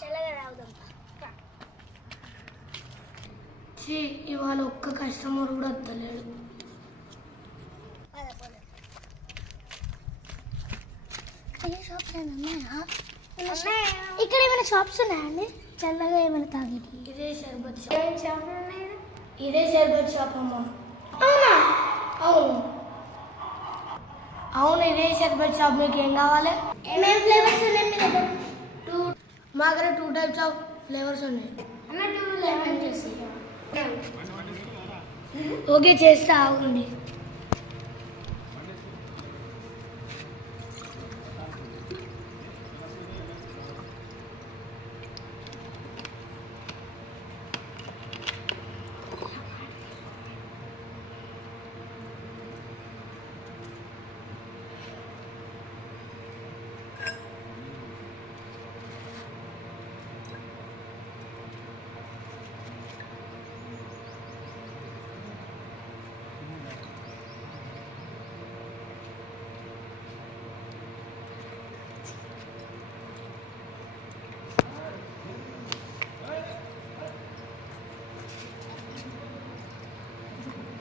చల్లగా రావుదాం. ఇవాళ ఒక్క కస్టమర్ కూడా వస్తలేడు. ఇక్కడ ఏమైనా షాప్స్ ఉన్నాయండి? చల్లగా ఏమైనా తాగేది? ఇదే షర్బత్ షాప్. ఇదే షర్బత్ షాప్ అమ్మా. అవునా? అవును అవును, ఇదే షర్బత్ షాప్. మీకు ఏం కావాలి? ఏమేమి ఫ్లేవర్స్ ఉన్నాయి మీ దగ్గర? మా దగ్గర 2 types ఆఫ్ ఫ్లేవర్స్ ఉన్నాయి. Lemon juice. ఓకే చేస్తా, ఆగండి.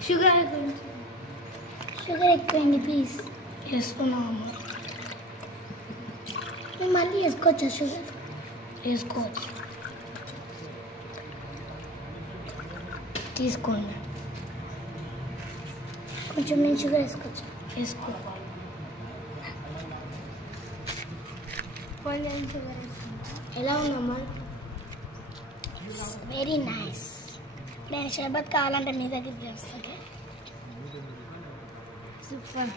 షుగర్ ఎక్కువండి ప్లీజ్. వేసుకున్నాము. మేము మళ్ళీ వేసుకోవచ్చా షుగర్? వేసుకోవచ్చు, తీసుకోండి. కొంచెం నేను షుగర్ వేసుకోవచ్చు. వేసుకో. కొంచెం షుగర్ వేసుకుంటా. ఎలా ఉందమ్మా? Very nice. నేను షర్బత్ కావాలంటే మీ దగ్గరికి వస్తాను. సూపర్.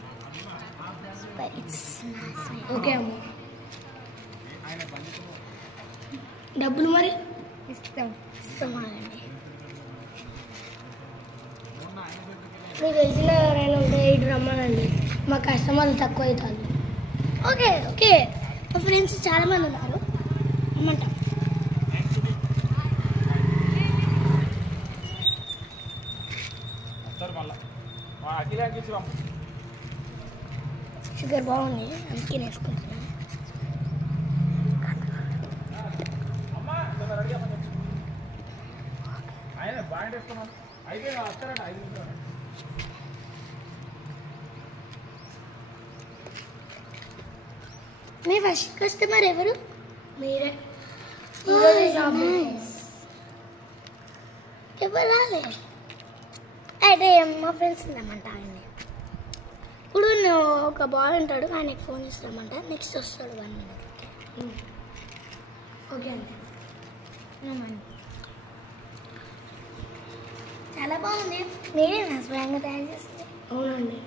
It's nice. ఓకే అమ్మా. డబ్బులు మరి ఇస్తామండి. మీకు తెలిసిన ఎవరైనా ఉంటే 8 రమ్మనండి. మా కస్టమర్లు తక్కువ అవుతారు. ఓకే ఓకే, మా ఫ్రెండ్స్ చాలామంది ఉన్నారు, అమ్మంటాం. షుగర్ బాగుంది, అందుకే వేసుకుంటున్నాను. మీ ఫస్ట్ కస్టమర్ ఎవరు? మీరే. ఎవరు రాలే? అయితే మా ఫ్రెండ్స్ ఉందమ్మంట. ఆయన ఇప్పుడు ఒక బాయ్ ఉంటాడు, ఆయనకి ఫోన్ చేస్తామంట. నెక్స్ట్ వస్తాడు 1 minute. ఓకే అండి. చాలా బాగుంది. మీరేనా స్వయంగా తయారు చేస్తుంది? అవునండి.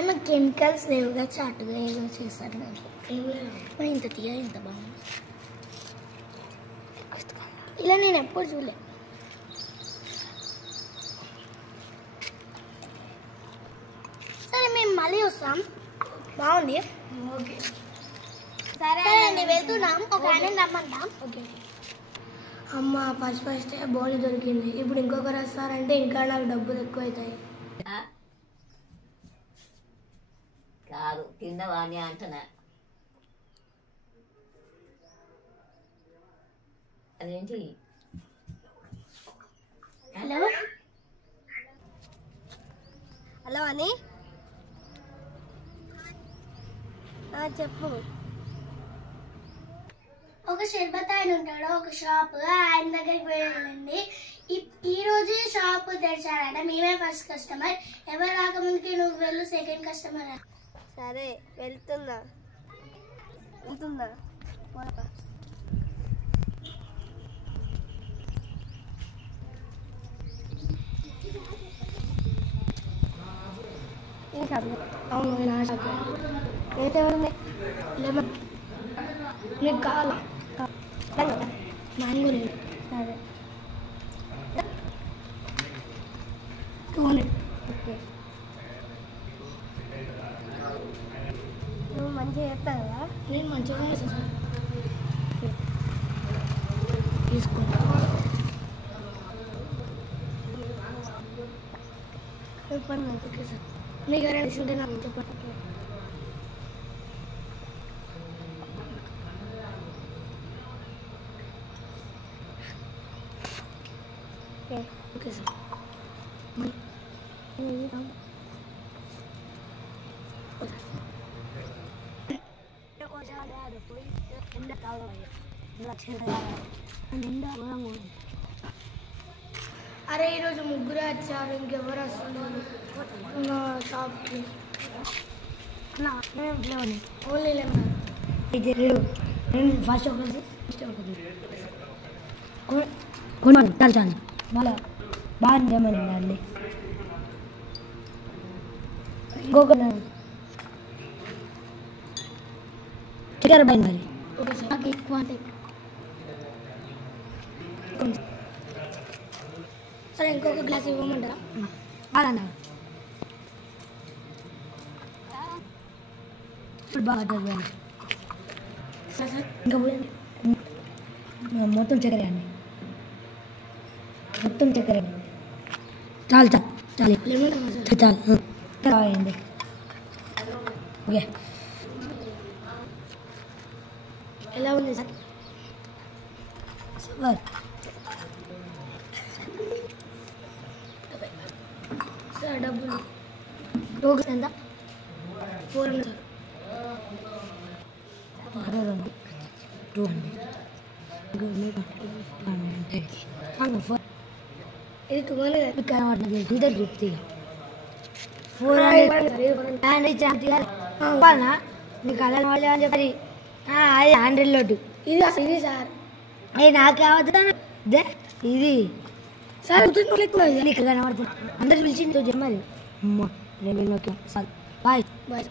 ఏమో కెమికల్స్ లేవుగా, చాటుగా ఏదో చేస్తారు దాంట్లో. ఏం లేదు. మరి ఇంత తీయ ఇంత బాగుంది. ఇలా నేను ఎప్పుడు చూడలే. సరే మేము మళ్ళీ వస్తాం. బాగుంది. ఓకే సరే అండి, వెళ్తున్నాం. ఒక ఆయన రమ్మంటాం. ఓకే. అమ్మ ఫస్ట్ బౌల్ దొరికింది. ఇప్పుడు ఇంకొకరు వస్తారంటే ఇంకా నాకు డబ్బులు ఎక్కువ అవుతాయి. కాదు, కింద వాణి అంటున్నా. అదేంటి? హలో హలో అని చెప్పు. ఒక షర్బత్ ఆయన ఉంటాడు, ఒక షాప్. ఆయన దగ్గరికి వెళ్ళండి. ఈ రోజే షాప్ తెరిచారట. మేమే ఫస్ట్ కస్టమర్. ఎవరు రాకముందుకి నువ్వు వెళ్ళు, సెకండ్ కస్టమర్. సరే వెళ్తున్నా. అవును, నా షాప్. అయితే ఎవరుంది? లెమన్. నీకు కావాలా? మ్యాంగో లేదు. సరే 200. ఓకే. నువ్వు మంచిగా చెప్తావు కదా? నేను మంచిగా చేస్తాను సార్. తీసుకుంటా. చెప్పండి. Okay sir. మీకు ఎవరైనా ఉంటే నాకు చెప్పండి. Okay sir. అరే ఈరోజు ముగ్గురే వచ్చారు, ఇంకెవరు వస్తున్నారు నా షాప్కి? Only lemon. ఫస్ట్ ఒకటి కొనాలి చాలు మళ్ళీ బాగా చేయమని అండి. ఇంకొక చక్కెర బాగా మరి. Okay sir. నాకు ఎక్కువ అంటే సరే, ఇంకొక గ్లాస్ ఇవ్వమంటారా? బాగా ఇప్పుడు బాగా సార్ సార్ ఇంకా మొత్తం చక్కెర అండి, మొత్తం చక్కెర చాలు చాలు చాలు లెమన్ సార్. చాలు కావాలండి. ఓకే ఎలా ఉంది సార్? సూపర్. సార్ డబ్బులు టోకెన్ ఎంత? 400 సార్. 200 ఇది 200 కనబడుతుంది ఇద్దరు తృప్తిగా. 400 400 నీకు అలా వాళ్ళు అని చెప్పాలి. అది 100 లోటు. ఇది అసలు ఇది సార్. అది నాకు కావద్దు ఇది సార్ ఎక్కువ ఇది. నీకు కనబడుతుంది. అందరు పిలిచింది చెప్పాలి. 2000 బాయ్. బాయ్.